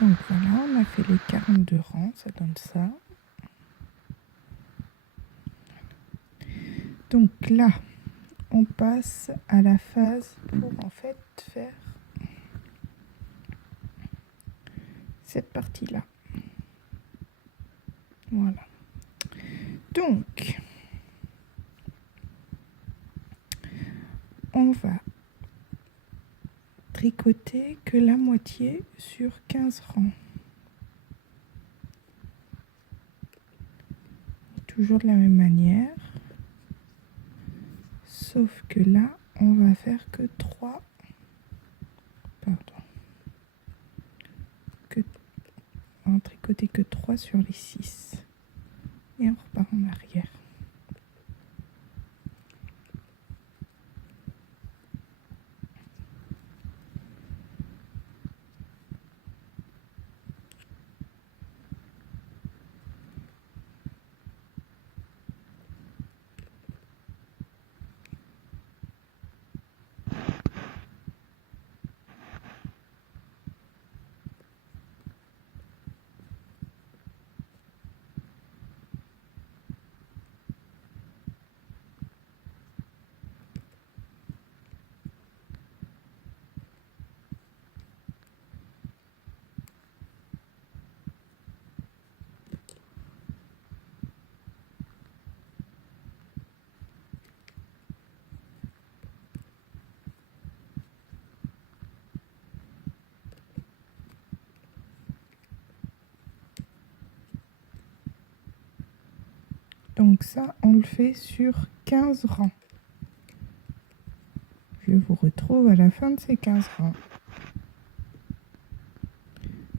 Donc voilà, on a fait les 42 rangs, ça donne ça. Donc là, on passe à la phase pour en fait faire cette partie-là. Voilà. Donc, on va tricoter que la moitié sur 15 rangs. Toujours de la même manière. Sauf que là, on va faire que 3. Pardon. On va tricoter que 3 sur les 6. Et on repart en arrière. Donc ça, on le fait sur 15 rangs. Je vous retrouve à la fin de ces 15 rangs.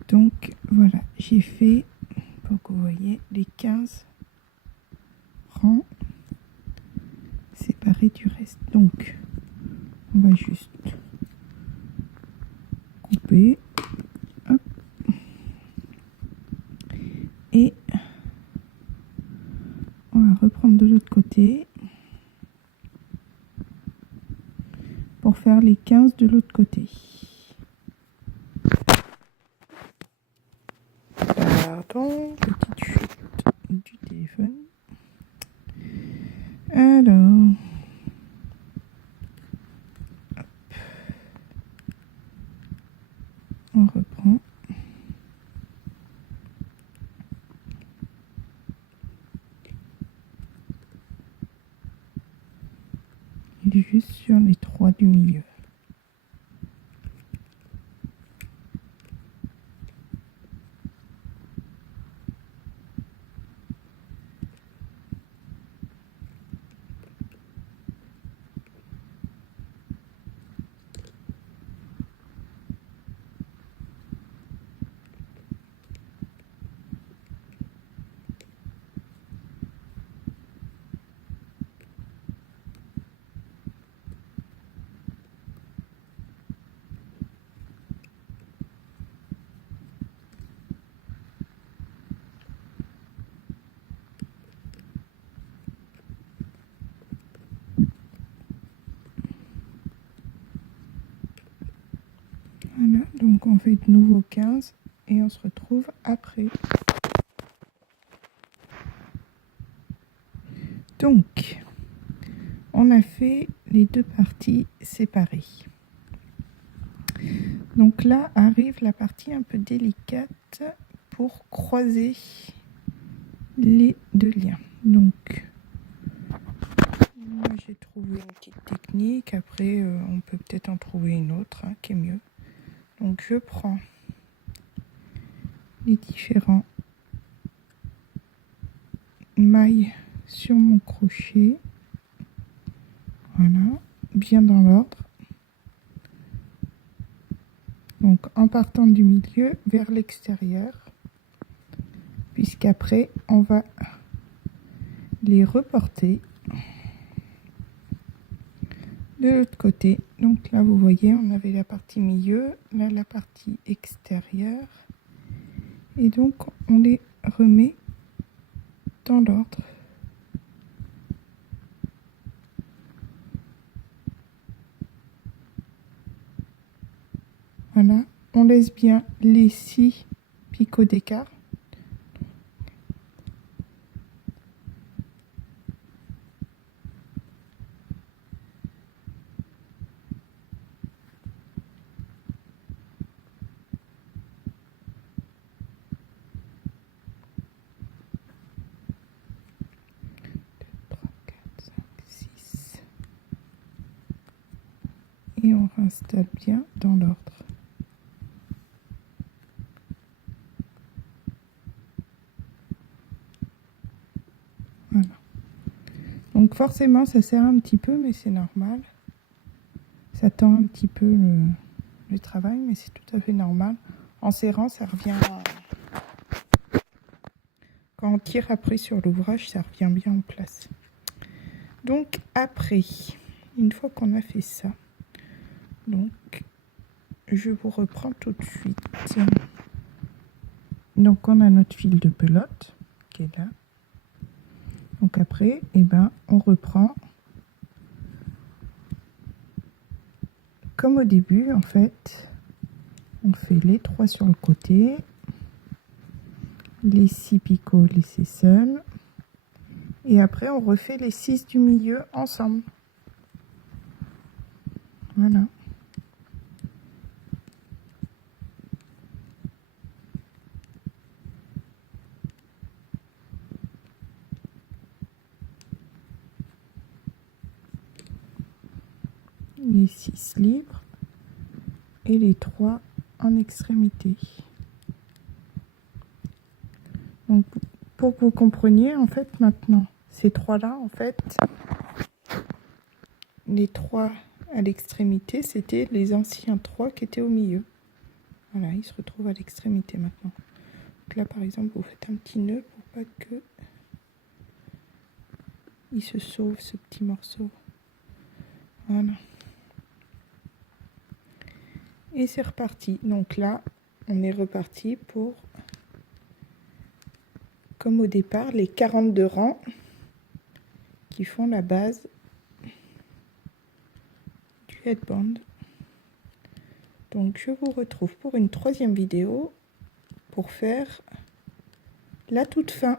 Donc voilà, j'ai fait, pour que vous voyez, les 15 rangs séparés du reste. Donc, on va juste couper. Hop. Et on va reprendre de l'autre côté pour faire les 15 de l'autre côté. Pardon, petite chute du téléphone. Alors, hop. On reprend. Juste sur les 3 du milieu. Voilà, donc on fait de nouveau 15 et on se retrouve après. Donc, on a fait les deux parties séparées. Donc là arrive la partie un peu délicate pour croiser les deux liens. Donc, moi j'ai trouvé une petite technique. Après, on peut peut-être en trouver une autre qui est mieux. Donc, je prends les différents mailles sur mon crochet. Voilà, bien dans l'ordre. Donc en partant du milieu vers l'extérieur, puisqu'après on va les reporter de l'autre côté. Donc là vous voyez, on avait la partie milieu, là la partie extérieure, et donc on les remet dans l'ordre. Voilà, on laisse bien les 6 picots d'écart. Et on installe bien dans l'ordre. Voilà. Donc forcément ça serre un petit peu, mais c'est normal. Ça tend un petit peu le travail, mais c'est tout à fait normal. En serrant, ça revient... Quand on tire après sur l'ouvrage, ça revient bien en place. Donc après, une fois qu'on a fait ça, donc je vous reprends tout de suite. Donc on a notre fil de pelote qui est là. Donc après, eh ben, on reprend comme au début en fait. On fait les 3 sur le côté, les 6 picots laissés seuls, et après on refait les 6 du milieu ensemble. Voilà. Les 6 libres et les 3 en extrémité. Donc pour que vous compreniez en fait maintenant, ces 3 là en fait, les 3 à l'extrémité c'était les anciens 3 qui étaient au milieu. Voilà, ils se retrouvent à l'extrémité maintenant. Donc là par exemple vous faites un petit nœud pour pas que il se sauve ce petit morceau. Voilà. Et c'est reparti. Donc là, on est reparti pour, comme au départ, les 42 rangs qui font la base du headband. Donc je vous retrouve pour une 3e vidéo pour faire la toute fin.